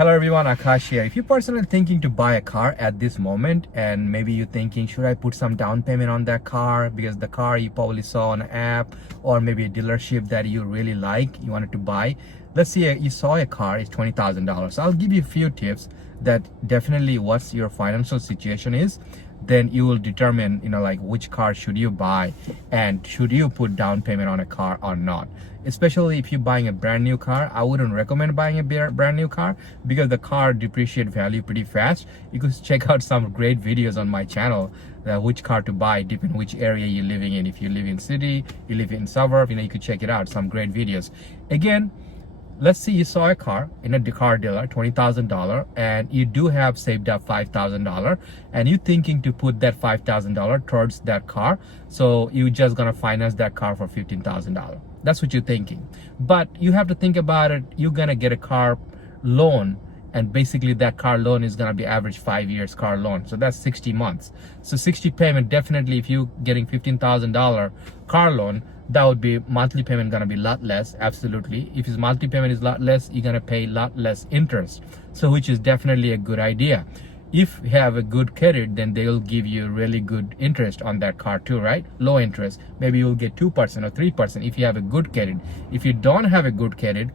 Hello everyone, Akash here. If you're personally thinking to buy a car at this moment and maybe you're thinking, should I put some down payment on that car because the car you probably saw on an app or maybe a dealership that you really like, you wanted to buy. Let's say you saw a car, it's $20,000. I'll give you a few tips that definitely what's your financial situation is. Then you will determine, like which car should you buy and should you put down payment on a car or not. Especially if you're buying a brand new car, I wouldn't recommend buying a brand new car because the car depreciate value pretty fast. You could check out some great videos on my channel, which car to buy, depending which area you're living in. If you live in city, you live in suburb, you could check it out, some great videos. Again, let's say you saw a car in a car dealer, $20,000, and you do have saved up $5,000, and you're thinking to put that $5,000 towards that car. So you're just gonna finance that car for $15,000. That's what you're thinking. But you have to think about it. You're gonna get a car loan, and basically that car loan is gonna be average 5 years car loan. So that's 60 months. So 60 payment, definitely if you're getting $15,000 car loan, that would be monthly payment gonna be a lot less, absolutely. If his monthly payment is a lot less, you're gonna pay a lot less interest. So which is definitely a good idea. If you have a good credit, then they'll give you really good interest on that car too, right? Low interest. Maybe you'll get 2% or 3% if you have a good credit. If you don't have a good credit,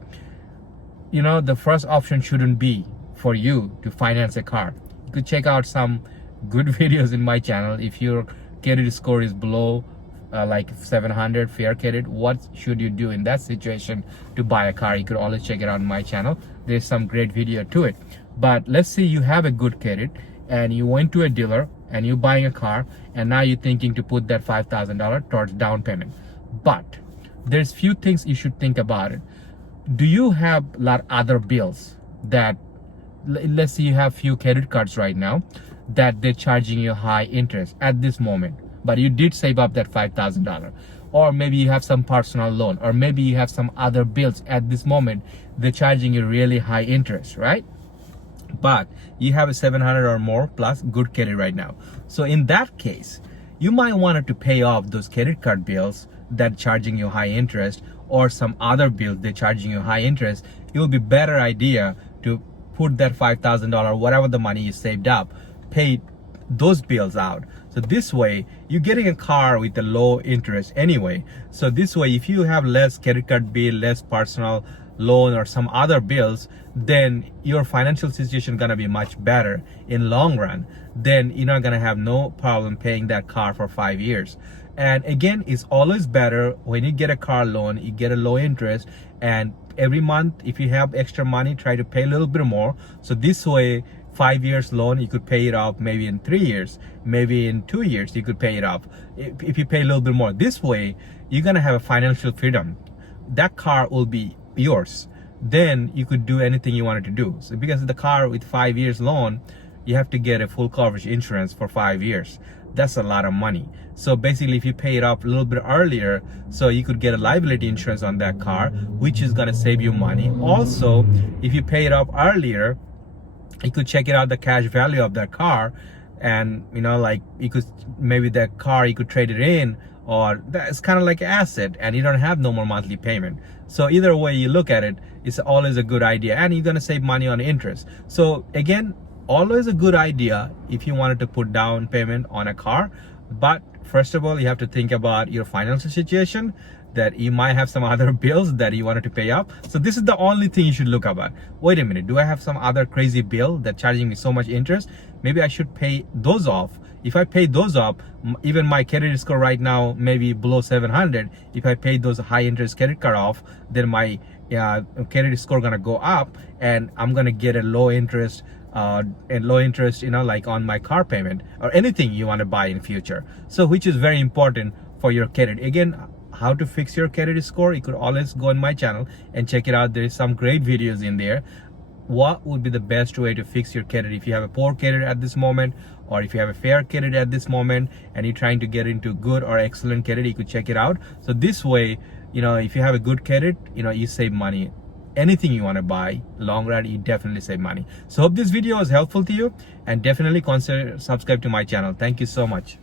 the first option shouldn't be for you to finance a car. You could check out some good videos in my channel. If your credit score is below like 700 fair credit, what should you do in that situation to buy a car? You could always check it out on my channel. There's some great video to it. But let's say you have a good credit and you went to a dealer and you're buying a car, and now you're thinking to put that $5,000 towards down payment. But there's few things you should think about it. Do you have a lot of other bills that, let's say you have few credit cards right now that they're charging you high interest at this moment, but you did save up that $5,000, or maybe you have some personal loan, or maybe you have some other bills at this moment, they're charging you really high interest, right? But you have a 700 or more plus good credit right now. So in that case, you might want to pay off those credit card bills that charging you high interest, or some other bills they're charging you high interest. It will be better idea to put that $5,000, whatever the money you saved up, pay those bills out. So this way you're getting a car with a low interest anyway. So this way, if you have less credit card bill, less personal loan or some other bills, then your financial situation gonna be much better in long run. Then you're not gonna have no problem paying that car for 5 years. And again, it's always better when you get a car loan, you get a low interest, and every month if you have extra money, try to pay a little bit more. So this way, 5 years loan, you could pay it off maybe in 3 years, maybe in 2 years you could pay it off if you pay a little bit more. This way you're gonna have a financial freedom. That car will be yours. Then you could do anything you wanted to do. So because the car with 5 years loan, you have to get a full coverage insurance for 5 years. That's a lot of money. So basically if you pay it off a little bit earlier, so you could get a liability insurance on that car, which is gonna save you money. Also, if you pay it off earlier, you could check it out the cash value of that car, and like you could, maybe that car you could trade it in, or that's kind of like an asset, and you don't have no more monthly payment. So either way you look at it, it's always a good idea, and you're gonna save money on interest. So again, always a good idea if you wanted to put down payment on a car. But first of all, you have to think about your financial situation, that you might have some other bills that you wanted to pay up. So this is the only thing you should look about. Wait a minute, do I have some other crazy bill that charging me so much interest? Maybe I should pay those off. If I pay those off, even my credit score right now maybe below 700. If I pay those high interest credit card off, then my credit score gonna go up, and I'm gonna get a low interest like on my car payment or anything you want to buy in future. So which is very important for your credit. Again, how to fix your credit score, you could always go on my channel and check it out. There's some great videos in there. What would be the best way to fix your credit if you have a poor credit at this moment, or if you have a fair credit at this moment and you're trying to get into good or excellent credit, you could check it out. So this way, if you have a good credit, you save money. Anything you want to buy, long run, you definitely save money. So hope this video was helpful to you, and definitely consider subscribe to my channel. Thank you so much.